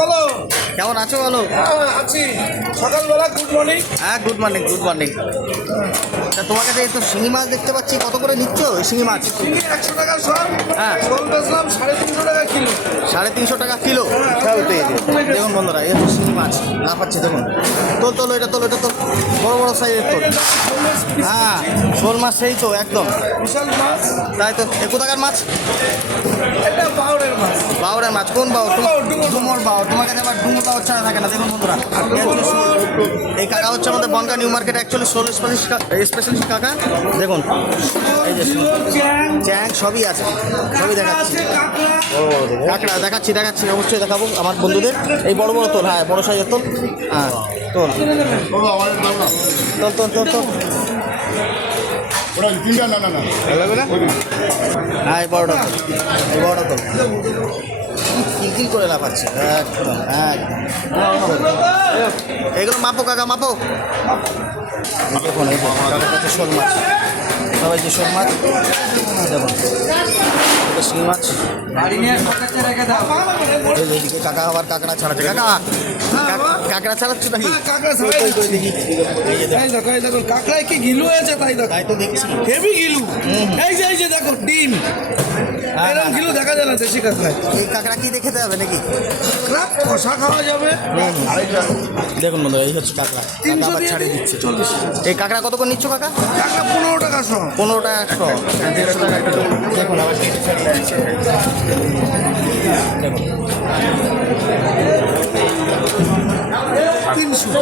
বলো কেমন আছো বলো? আছি। সকালবেলা গুড মর্নিং। হ্যাঁ গুড মর্নিং গুড মর্নিং। তা তোমার কাছে এই তো শিঙি মাছ দেখতে পাচ্ছি, কত করে নিচ্ছ এই শিঙি মাছ? 100 টাকা সব। হ্যাঁ। শোল বেচলাম 350 টাকা কিলো। 350 টাকা কিলো। দেখুন বন্ধুরা, এই হচ্ছে শিঙি মাছ লাফাচ্ছে দেখুন। তোলো এটা তোলো, এটা তোল, বড় বড় সাইজের তোল। হ্যাঁ শোল মাছ সেই তো একদম বিশাল মাছ। তাই তো। এ কোথাকার মাছ? এটা বাউরের মাছ। বাউরের মাছ? কোন বাউর? ডুমোর বাউর। তোমার কাছে আবার ডুমোর বাউর ছাড়া থাকে না। দেখুন বন্ধুরা, এই কাকা হচ্ছে আমাদের বনগাঁ নিউ মার্কেট অ্যাকচুয়ালি শোল স্পেশালিস্ট কাকা। দেখুন এই যে চ্যাং সবই আছে, সবই দেখাচ্ছি। কাঁকড়া দেখাচ্ছি অবশ্যই দেখাবো আমার বন্ধুদের। এই বড় বড় তোল, হ্যাঁ বড় সাইজের তোল। হ্যাঁ তোল তোল তোল তোল তোল। হ্যাঁ এই বড়টা তোল, এই বড়টা তোল। কিল করে লাফাচ্ছে একদম একদম। এগুলো মাপো কাকা, মাপো। দেখুন এই যে কাকার কাছে শোল মাছ, সবাই যে শোল মাছ দেখুন, এটা শিঙি মাছ। এইদিকে কাকা আবার কাঁকড়া ছাড়াচ্ছে। কাকা কাঁকড়া ছাড়াচ্ছ নাকি? এই দেখো কাঁকড়ায় কি গিলু হয়েছে তাই দেখো। তাই তো দেখছি। হেভি গিলু। এই যে দেখো ডিম। এরকম গিলু দেখা যায় না দেশি কাঁকড়ায়। এই কাঁকড়া কি দেখে দেওয়া হবে নাকি? কাঁকড়া কষা খাওয়া যাবে। দেখুন বন্ধু, এই হচ্ছে কাঁকড়া। 300 আবার দিয়ে ছাড়িয়ে দিচ্ছে। 40। এই কাঁকড়া কত করে নিচ্ছ কাকা? কাঁকড়া 15 টাকা শো। 15 টাকা 100। 150 টাকা একটা। দেখুন আবার কেটে ছাড়িয়ে দিচ্ছে। দেখুন 300।